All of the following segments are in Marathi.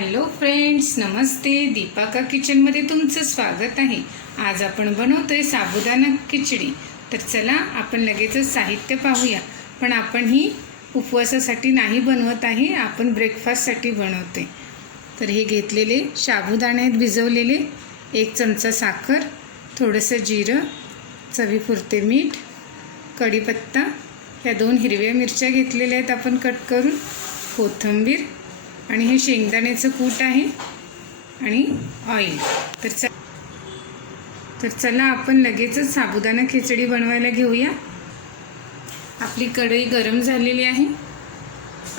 हॅलो फ्रेंड्स, नमस्ते. दीपिका किचनमध्ये तुमचं स्वागत आहे. आज आपण बनवतोय साबुदाणा खिचडी. तर चला आपण लगेचच साहित्य पाहूया. पण आपण ही उपवासासाठी नाही बनवत आहे, आपण ब्रेकफास्टसाठी बनवते. तर हे घेतलेले साबुदाणे आहेत भिजवलेले, 1 चमचा साखर, थोडंसं जिरं, चवीपुरते मीठ, कढीपत्ता, ह्या 2 हिरव्या मिरच्या घेतलेल्या आहेत आपण कट करून, कोथिंबीर आणि हे शेंगदाण्याचं कूट आहे आणि ऑइल. तर चला आपण लगेचच साबुदाणा खिचडी बनवायला घेऊया. आपली कढई गरम झालेली आहे.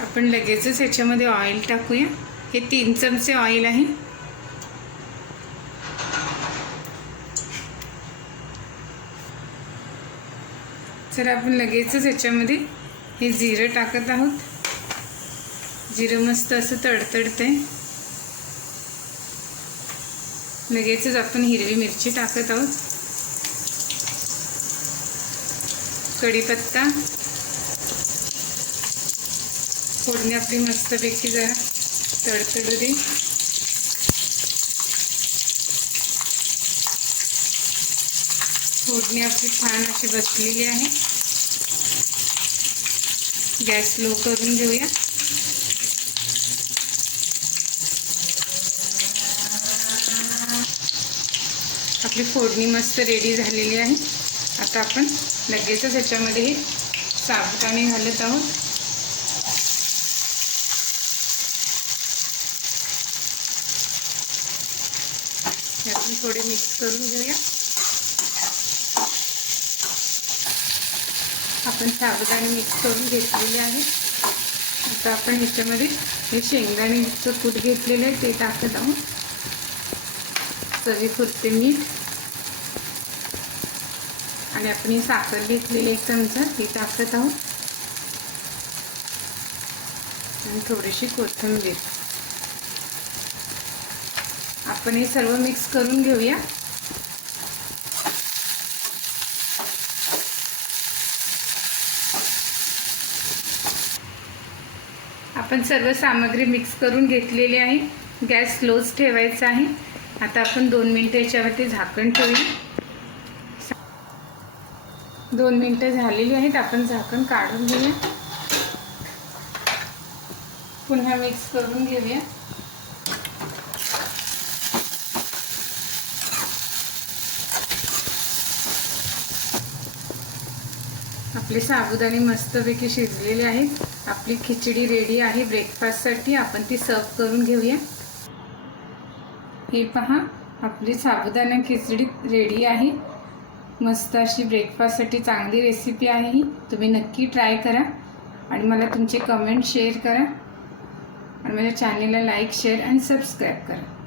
आपण लगेचच याच्यामध्ये ऑइल टाकूया. हे 3 चमचे ऑइल आहे. तर आपण लगेचच याच्यामध्ये हे जिरं टाकत आहोत. जिरं मस्त असं तडतडते. लगेचच आपण हिरवी मिरची टाकत आहोत, कढीपत्ता, फोडणी आपली मस्तपैकी जरा तडतडू दे. फोडणी आपली छान अशी बसलेली आहे. गॅस लो करून घेऊया. आपली फोडणी मस्त रेडी झालेली आहे. आता आपण लगेचच याच्यामध्ये हे साबुदाणे घालत आहोत. आपण थोडे मिक्स करून घेऊया. आपण साबुदाणे मिक्स करून घेतलेले आहे. आता आपण ह्याच्यामध्ये हे शेंगदाण्याचं कूट घेतलेलं आहे ते टाकत आहोत. चवीपुरते मीठ आणि आपण साखर घेतलेली 1 चमचा ती टाकत आहोत आणि थोडीशी कोथिंबीर. आपण हे सर्व मिक्स करून घेऊया. आपण सर्व सामग्री मिक्स करून घेतलेली आहे. गॅस स्लोच ठेवायचा आहे. आता आपण 2 मिनिटं याच्यावरती झाकण ठेवूया. 2 मिनिटं झालेली आहेत. आपण झाकण काढून घेऊया. पुन्हा मिक्स करून घेऊया. आपले साबुदाणे मस्तपैकी शिजलेले आहेत. आपली खिचडी रेडी आहे ब्रेकफास्टसाठी. आपण ती सर्व करून घेऊया. हे पहा, आपली साबुदाणा खिचडी रेडी आहे. मस्त अशी ब्रेकफास्टसाठी चांगली रेसिपी आहे ही. तुम्ही नक्की ट्राय करा आणि मला तुमचे कमेंट शेअर करा आणि माझ्या चॅनलला लाईक, शेअर आणि सबस्क्राईब करा.